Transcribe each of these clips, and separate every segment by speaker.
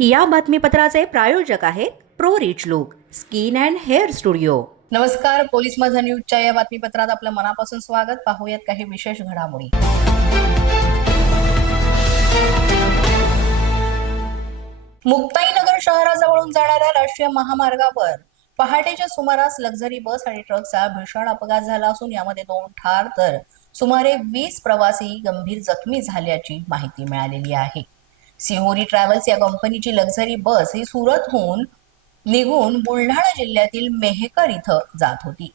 Speaker 1: या बातमीपत्राचे प्रायोजक आहेत pro rich look skin and hair studio.
Speaker 2: नमस्कार पोलीस माझा न्यूजच्या या बातमीपत्रात आपलं मनापासून स्वागत. पाहूयात काही विशेष घडामोडी. मुक्ताईनगर शहराजवळून जाणाऱ्या राष्ट्रीय महामार्गावर पहाटेच्या सुमारास लक्झरी बस आणि ट्रकचा भीषण अपघात झाला असून यामध्ये दोन ठार तर सुमारे वीस प्रवासी गंभीर जखमी झाल्याची माहिती मिळालेली आहे. सिहोरी ट्रॅव्हल्स या कंपनीची लक्झरी बस ही सुरतहून निघून बुलढाणा जिल्ह्यातील मेहकर इथं जात होती.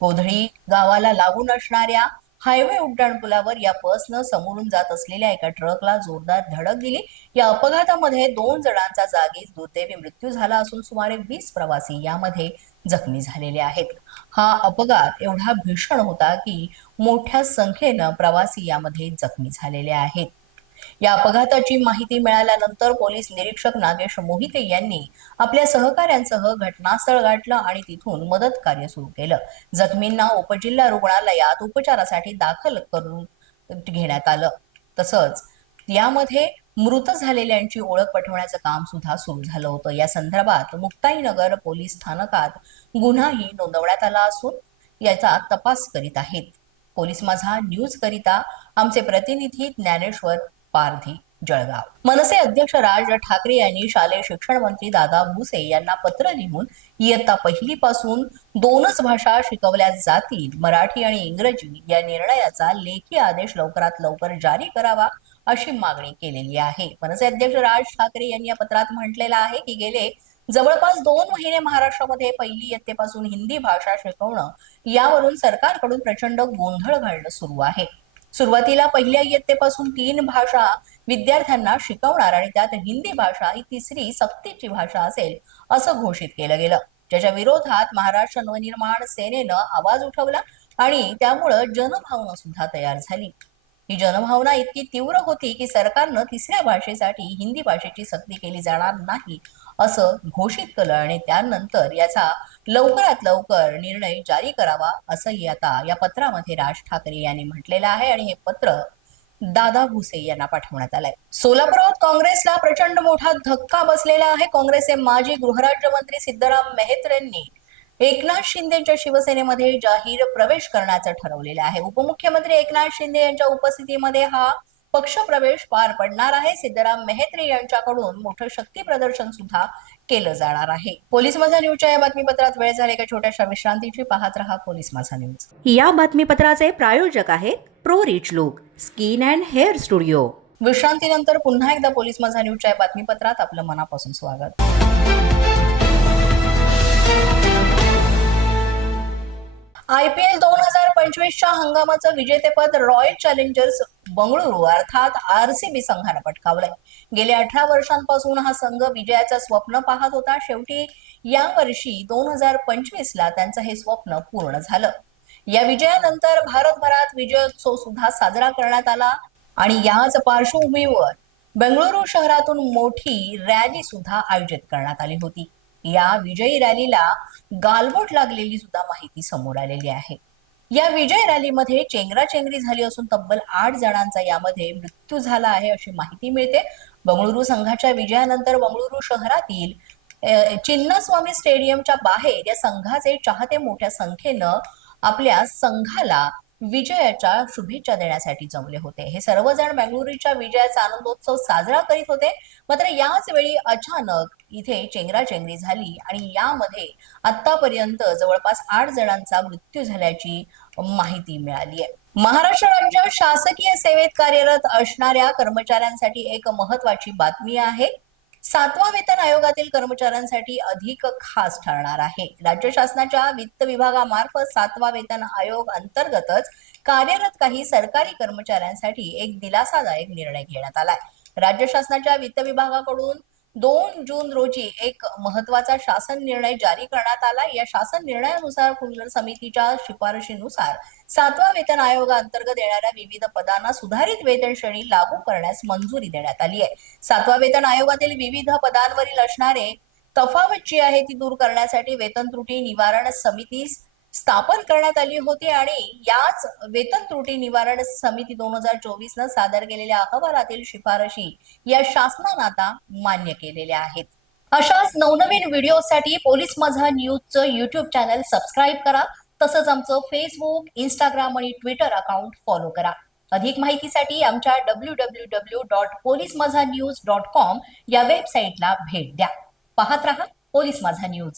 Speaker 2: कोधळी गावाला लागून असणाऱ्या हायवे उड्डाणपुलावर या बसनं समोरून जात असलेल्या एका ट्रकला जोरदार धडक दिली. या अपघातामध्ये दोन जणांचा जागीच दुर्दैवी मृत्यू झाला असून सुमारे वीस प्रवासी यामध्ये जखमी झालेले आहेत. हा अपघात एवढा भीषण होता की मोठ्या संख्येनं प्रवासी यामध्ये जखमी झालेले आहेत. या अपघाताची माहिती मिळाल्यानंतर पोलीस निरीक्षक नागेश मोहिते यांनी आपल्या सहकाऱ्यांसह घटनास्थळ गाठलं आणि तिथून मदत कार्य सुरू केलं. जखमींना उपजिल्हा रुग्णालयात उपचारासाठी दाखल करून घेण्यात आलं. तसंच यामध्ये मृत झालेल्यांची ओळख पटवण्याचं काम सुद्धा सुरू झालं होतं. या संदर्भात मुक्ताईनगर पोलीस स्थानकात गुन्हाही नोंदवण्यात आला असून याचा तपास करीत आहेत. पोलीस माझा न्यूज करिता आमचे प्रतिनिधी ज्ञानेश्वर पारधी जळगाव. मनसे अध्यक्ष राज ठाकरे यांनी शालेय शिक्षण मंत्री दादा भुसे यांना पत्र लिहून इयत्ता पहिली पासून दोनच भाषा शिकवल्या जातील. मराठी आणि इंग्रजी या निर्णयाचा लेखी आदेश लवकरात लवकर जारी करावा अशी मागणी केलेली आहे. मनसे अध्यक्ष राज ठाकरे यांनी या पत्रात म्हटलेलं आहे की गेले जवळपास दोन महिने महाराष्ट्रामध्ये पहिली इयत्तेपासून हिंदी भाषा शिकवणं यावरून सरकारकडून प्रचंड गोंधळ घालणं सुरू आहे. सुरुवातीला पहिल्या इयत्तेपासून तीन भाषा विद्यार्थ्यांना शिकवणार आणि त्यात हिंदी भाषा ही तिसरी सक्तीची भाषा असेल असं घोषित केलं गेलं. ज्याच्या विरोधात महाराष्ट्र नवनिर्माण सेनेनं आवाज उठवला आणि त्यामुळं जनभावना सुद्धा तयार झाली. ही जनभावना इतकी तीव्र होती की सरकारनं तिसऱ्या भाषेसाठी हिंदी भाषेची सक्ती केली जाणार नाही असं घोषित केलं आणि त्यानंतर याचा लवकरात लवकर निर्णय जारी करावा असंही आता या पत्रामध्ये राज ठाकरे यांनी म्हटलेलं आहे आणि हे पत्र दादा भुसे यांना पाठवण्यात आलंय. सोलापुरात काँग्रेसला प्रचंड मोठा धक्का बसलेला आहे. काँग्रेसचे माजी गृहराज्यमंत्री सिद्धराम मेहत्रेंनी एकनाथ शिंदेच्या शिवसेनेमध्ये जाहीर प्रवेश करण्याचं ठरवलेलं आहे. उपमुख्यमंत्री एकनाथ शिंदे यांच्या उपस्थितीमध्ये हा पक्ष प्रवेश पार पडणार आहे. सिद्धराम मेहत्रे यांच्याकडून मोठं शक्ती प्रदर्शन सुद्धा केलं जाणार आहे. पोलीस माझा न्यूजच्या या बातमीपत्रात वेळ झाली एका छोट्याशा विश्रांतीची पाहत रहा पोलीस माझा न्यूज.
Speaker 1: या बातमीपत्राचे प्रायोजक आहेत pro rich look skin and hair studio.
Speaker 2: विश्रांतीनंतर पुन्हा एकदा पोलीस माझा न्यूजच्या या बातमीपत्रात आपलं मनापासून स्वागत. आय पी एल दोन हजार पंचवीसच्या हंगामाचं विजेतेपद रॉयल चॅलेंजर्स बंगळुरू अर्थात आर सी बी संघानं पटकावलंय. गेल्या अठरा वर्षांपासून हा संघ विजयाचं स्वप्न पाहत होता. शेवटी या वर्षी दोन हजार पंचवीसला त्यांचं हे स्वप्न पूर्ण झालं. या विजयानंतर भारतभरात विजयोत्सव सुद्धा साजरा करण्यात आला आणि याच पार्श्वभूमीवर बेंगळुरू शहरातून मोठी रॅली सुद्धा आयोजित करण्यात आली होती. या विजयी रॅलीला गालबोट लागलेली सुद्धा माहिती समोर आलेली आहे. या विजय रॅलीमध्ये चेंगराचेंगरी झाली असून तब्बल आठ जणांचा यामध्ये मृत्यू झाला आहे अशी माहिती मिळते. बंगळुरू संघाच्या विजयानंतर बंगळुरू शहरातील चिन्नस्वामी स्टेडियमच्या बाहेर या संघाचे चाहते मोठ्या संख्येनं आपल्या संघाला विजयाच्या शुभेच्छा देण्यासाठी जमले होते. हे सर्वजण बेंगळुरूच्या विजयाचा आनंदोत्सव साजरा करीत होते. मात्र याच वेळी अचानक इथे चेंगराचेंगरी झाली आणि यामध्ये आतापर्यंत जवळपास आठ जणांचा मृत्यू झाल्याची माहिती मिळाली आहे महाराष्ट्र राज्य शासकीय सेवेत कार्यरत असणाऱ्या कर्मचाऱ्यांसाठी एक महत्वाची बातमी आहे. सातवा वेतन आयोगातील कर्मचाऱ्यांसाठी अधिक खास ठरणार आहे. राज्य शासनाच्या वित्त विभागामार्फत सातवा वेतन आयोग अंतर्गतच कार्यरत काही सरकारी कर्मचाऱ्यांसाठी एक दिलासादायक निर्णय घेण्यात आलाय. राज्य शासनाच्या वित्त विभागाकडून दोन जून रोजी एक महत्त्वाचा शासन निर्णय जारी करण्यात आला. या शासन निर्णयानुसार पुनर् समितीच्या शिफारशीनुसार सातवा वेतन आयोगाअंतर्गत येणाऱ्या विविध पदांना सुधारित वेतन श्रेणी लागू करण्यास मंजुरी देण्यात आली आहे. सातवा वेतन आयोगातील विविध पदांवरील असणारे तफावत जी आहे ती दूर करण्यासाठी वेतन त्रुटी निवारण समिती स्थापन करण्यात आली होती आणि याच वेतन त्रुटी निवारण समिती दोन हजार चोवीस न सादर केलेल्या अहवालातील शिफारशी या शासनानं आता मान्य केलेल्या आहेत. अशाच नवनवीन व्हिडिओसाठी पोलीस माझा न्यूजचं युट्यूब चॅनल सबस्क्राईब करा. तसंच आमचं फेसबुक इंस्टाग्राम आणि ट्विटर अकाउंट फॉलो करा. अधिक माहितीसाठी आमच्या W W W dot police Majha news dot com या वेबसाईटला भेट द्या. पाहत रहा पोलीस माझा न्यूज.